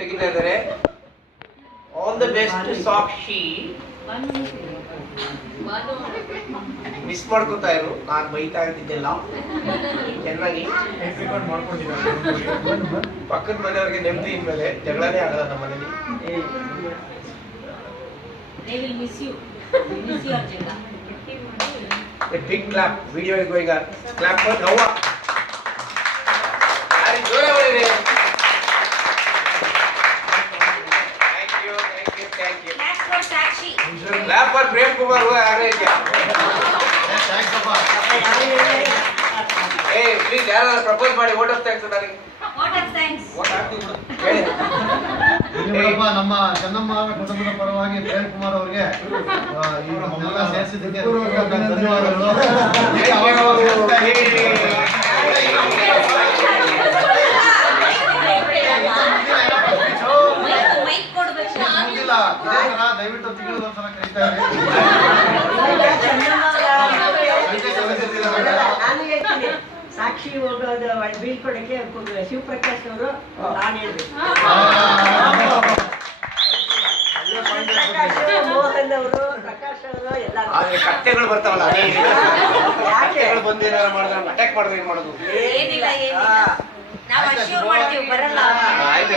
ತೆಗಿತಾ ಇದ್ದಾರೆ. All the best Sakshi. Miss ಮಾಡ್ಕೋತಾ ಇರು, ನಾನು ಬೈತಾ ಇದ್ದಿದ್ದೆಲ್ಲ ಚೆನ್ನಾಗಿ ಪಕ್ಕದ ಮನೆಯವ್ರಿಗೆ ನೆಮ್ಮದಿ ಇನ್ಮೇಲೆ ಜಗಳನೇ ಆಗಲ್ಲ ನಮ್ಮ ಮನೇಲಿ. A big clap. Video is going on. Clap for Noah. Very good, everybody. Thank you. Clap for Sakshi. Clap for Prem Kumar. Who are you? Thanks, Papa. Hey, please, ಯಾರು ಪ್ರಪೋಸ್ ಮಾಡಿ vote of thanks ನನಗೆ. Vote of thanks. ನೋಡಪ್ಪ, ನಮ್ಮ ಚೆನ್ನಮ್ಮ ಕುಟುಂಬದ ಪರವಾಗಿ ಪ್ರೇಮ್ ಕುಮಾರ್ ಅವರಿಗೆ ಈ ನಮ್ಮೆಲ್ಲ ಸೇರಿಸಿದ್ದಕ್ಕೆ ಧನ್ಯವಾದಗಳು. ದಯವಿಟ್ಟು ತಿಂಗಳು ಒಂದ್ಸಲ ಕರೀತಾ ಇರಿ. ಸಾಕ್ಷಿ ಹೋಗೋದು ಬೀಳ್ಕೊಡಕ್ಕೆ ಶಿವಪ್ರಕಾಶ್ ಅವರು ನಾನು ಹೇಳ್ಬೇಕು. ಮೋಹನ್ ಅವರು, ಪ್ರಕಾಶ್ ಅವರು ಎಲ್ಲ ಕತ್ತೆಗಳು ಬರ್ತಾವಲ್ಲ, ಕತ್ತೆಗಳು ಬಂದು ಏನಾರು ಮಾಡಿದ್ರೆ ಅಟ್ಯಾಕ್ ಮಾಡಿದ್ರೆ ಏನ್ ಮಾಡೋದು? ಏನಿಲ್ಲ ನಾವು ಅಶ್ಯೂರ್ ಮಾಡ್ತೀವಿ, ಬರಲ್ಲ. ಆಯ್ತು.